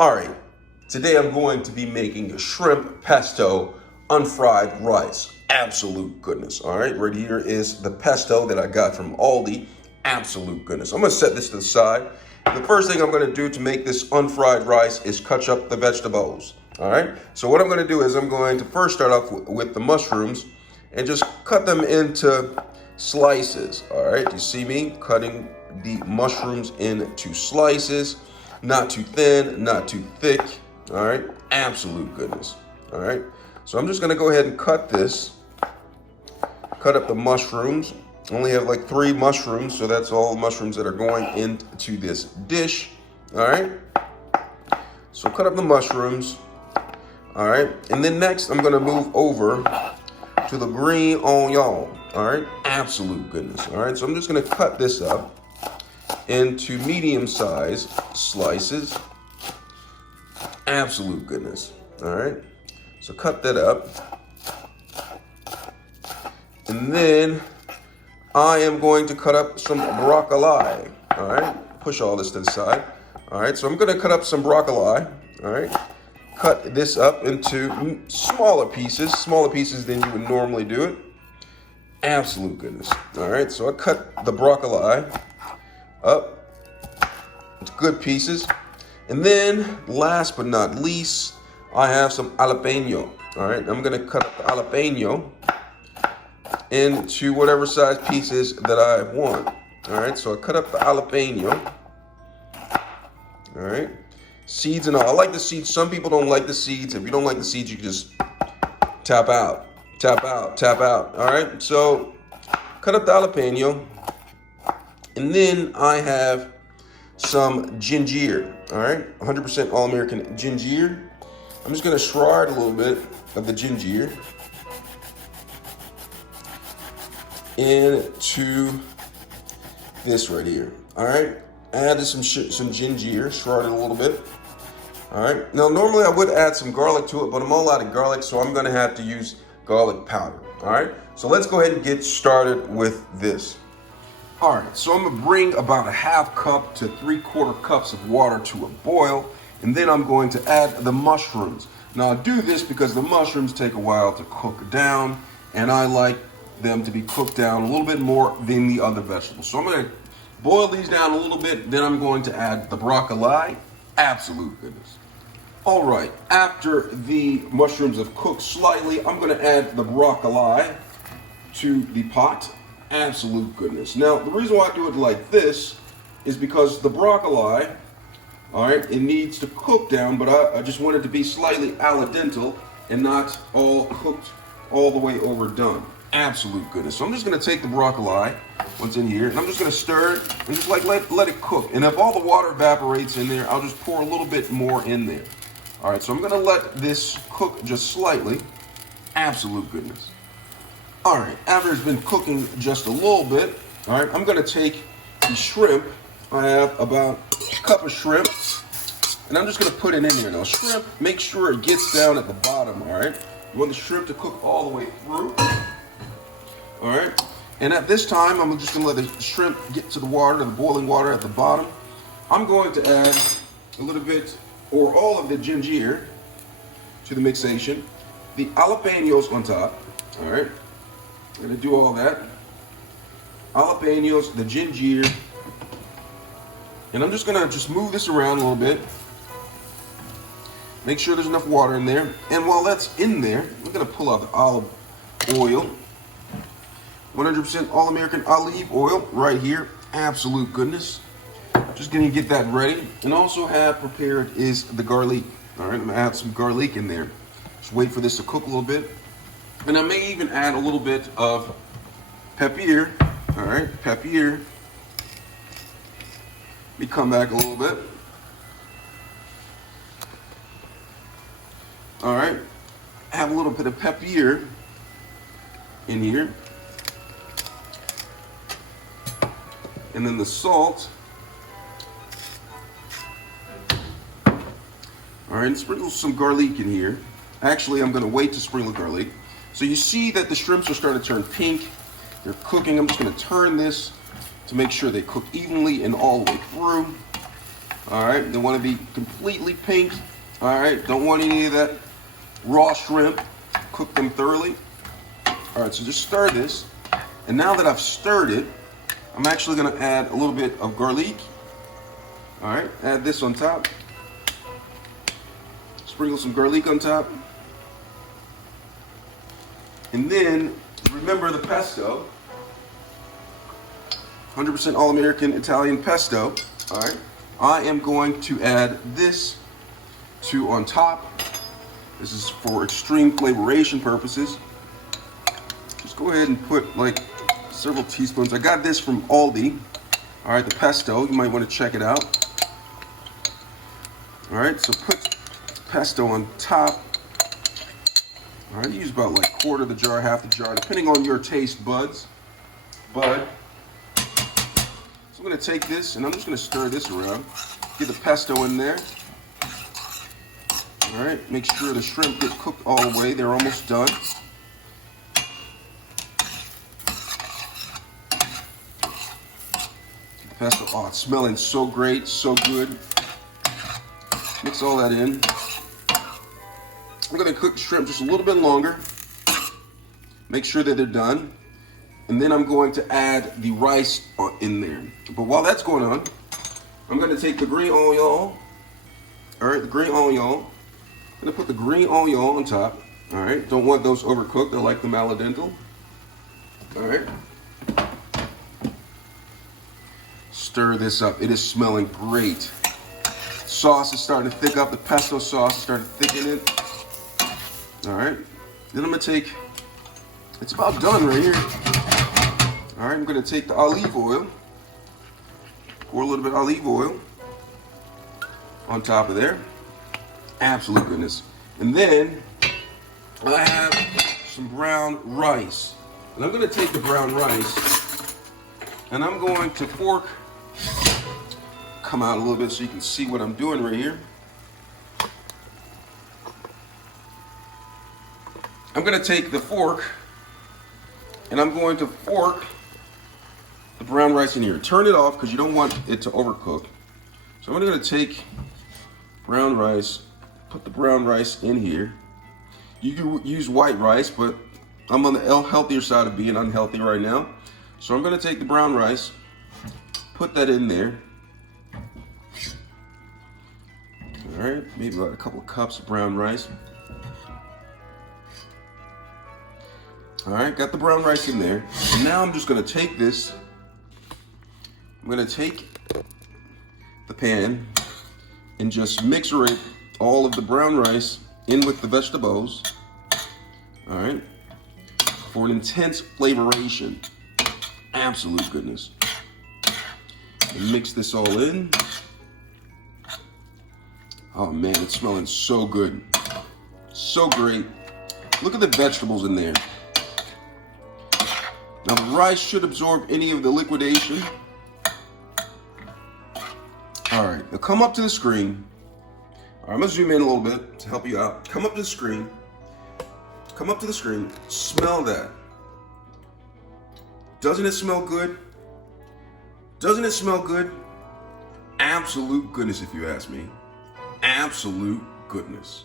Alright, today I'm going to be making a shrimp pesto unfried rice. Absolute goodness. Alright, right here is the pesto that I got from Aldi. Absolute goodness. I'm going to set this to the side. The first thing I'm going to do to make this unfried rice is cut up the vegetables. Alright, so what I'm going to do is I'm going to first start off with the mushrooms and just cut them into slices. Alright, you see me cutting the mushrooms into slices. Not too thin, not too thick. All right, absolute goodness. All right, so I'm just gonna go ahead and cut this. Cut up the mushrooms. Only have like 3 mushrooms, so that's all the mushrooms that are going into this dish. All right, so cut up the mushrooms. All right, and then next I'm gonna move over to the green onion. All right, absolute goodness. All right, so I'm just gonna cut this up into medium-sized slices. Absolute goodness. All right, so cut that up. And then I am going to cut up some broccoli. All right, push all this to the side. All right, so I'm going to cut up some broccoli. All right, cut this up into smaller pieces than you would normally do it. Absolute goodness. All right, so I cut the broccoli up into good pieces. And then last but not least, I have some jalapeno. All right, I'm gonna cut up the jalapeno into whatever size pieces that I want. All right, so I cut up the jalapeno. All right, seeds and all. I like the seeds. Some people don't like the seeds. If you don't like the seeds, you can just tap out, tap out, tap out. All right, so cut up the jalapeno. And then I have some ginger, all right? 100% all-American ginger. I'm just gonna shred a little bit of the ginger into this right here, all right? Add some ginger, shred it a little bit, all right? Now, normally I would add some garlic to it, but I'm all out of garlic, so I'm gonna have to use garlic powder, all right? So let's go ahead and get started with this. All right, so I'm gonna bring about a 1/2 cup to 3/4 cups of water to a boil, and then I'm going to add the mushrooms. Now I do this because the mushrooms take a while to cook down, and I like them to be cooked down a little bit more than the other vegetables. So I'm gonna boil these down a little bit, then I'm going to add the broccoli. Absolute goodness. All right, after the mushrooms have cooked slightly, I'm gonna add the broccoli to the pot. Absolute goodness. Now, the reason why I do it like this is because the broccoli, all right, it needs to cook down, but I just want it to be slightly al dente and not all cooked all the way overdone. Absolute goodness. So I'm just going to take the broccoli, what's in here, and I'm just going to stir it and just like let it cook. And if all the water evaporates in there, I'll just pour a little bit more in there. All right, so I'm going to let this cook just slightly. Absolute goodness. All right, after it's been cooking just a little bit, all right, I'm gonna take the shrimp. I have about a cup of shrimp, and I'm just gonna put it in there. Now, shrimp, make sure it gets down at the bottom, all right? You want the shrimp to cook all the way through, all right? And at this time, I'm just gonna let the shrimp get to the water, the boiling water at the bottom. I'm going to add a little bit, or all of the ginger to the mixation, the jalapenos on top, all right? I'm gonna do all that. Jalapenos, the ginger, and I'm just gonna move this around a little bit. Make sure there's enough water in there. And while that's in there, I'm gonna pull out the olive oil. 100% all-American olive oil right here. Absolute goodness. Just gonna get that ready. And also have prepared is the garlic. All right, I'm gonna add some garlic in there. Just wait for this to cook a little bit. And I may even add a little bit of pepper. All right, pepper. Let me come back a little bit. All right, have a little bit of pepper in here. And then the salt. All right, and sprinkle some garlic in here. Actually, I'm gonna wait to sprinkle garlic. So you see that the shrimps are starting to turn pink. They're cooking. I'm just gonna turn this to make sure they cook evenly and all the way through. All right, they want to be completely pink. All right, don't want any of that raw shrimp. Cook them thoroughly. All right, so just stir this. And now that I've stirred it, I'm actually gonna add a little bit of garlic. All right, add this on top. Sprinkle some garlic on top. And then, remember the pesto. 100% all-American Italian pesto. All right, I am going to add this to on top. This is for extreme flavoration purposes. Just go ahead and put like several teaspoons. I got this from Aldi. All right, the pesto, you might want to check it out. All right, so put pesto on top. All right, use about like quarter of the jar, half the jar, depending on your taste buds. So I'm gonna take this and I'm just gonna stir this around. Get the pesto in there. All right, make sure the shrimp get cooked all the way. They're almost done. Pesto, oh, it's smelling so great, so good. Mix all that in. I'm gonna cook the shrimp just a little bit longer. Make sure that they're done. And then I'm going to add the rice in there. But while that's going on, I'm gonna take the green onion. All right, the green onion. I'm gonna put the green onion on top. All right, don't want those overcooked. I like them al dente. All right. Stir this up. It is smelling great. Sauce is starting to thick up. The pesto sauce is starting to thicken it. All right. Then I'm gonna take. It's about done right here. All right. I'm gonna take the olive oil. Pour a little bit of olive oil on top of there. Absolute goodness. And then I have some brown rice. And I'm gonna take the brown rice and I'm going to fork. Come out a little bit so you can see what I'm doing right here. I'm gonna take the fork and I'm going to fork the brown rice in here. Turn it off because you don't want it to overcook. So I'm gonna take brown rice, put the brown rice in here. You can use white rice, but I'm on the healthier side of being unhealthy right now. So I'm gonna take the brown rice, put that in there. All right, maybe about a couple cups of brown rice. All right, got the brown rice in there. And now I'm just gonna take this, I'm gonna take the pan and just mixerate all of the brown rice in with the vegetables. All right, for an intense flavoration. Absolute goodness. And mix this all in. Oh man, it's smelling so good. So great. Look at the vegetables in there. Now the rice should absorb any of the liquidation. All right, now come up to the screen. All right, I'm gonna zoom in a little bit to help you out. Come up to the screen. Come up to the screen. Smell that. Doesn't it smell good? Doesn't it smell good? Absolute goodness, if you ask me. Absolute goodness.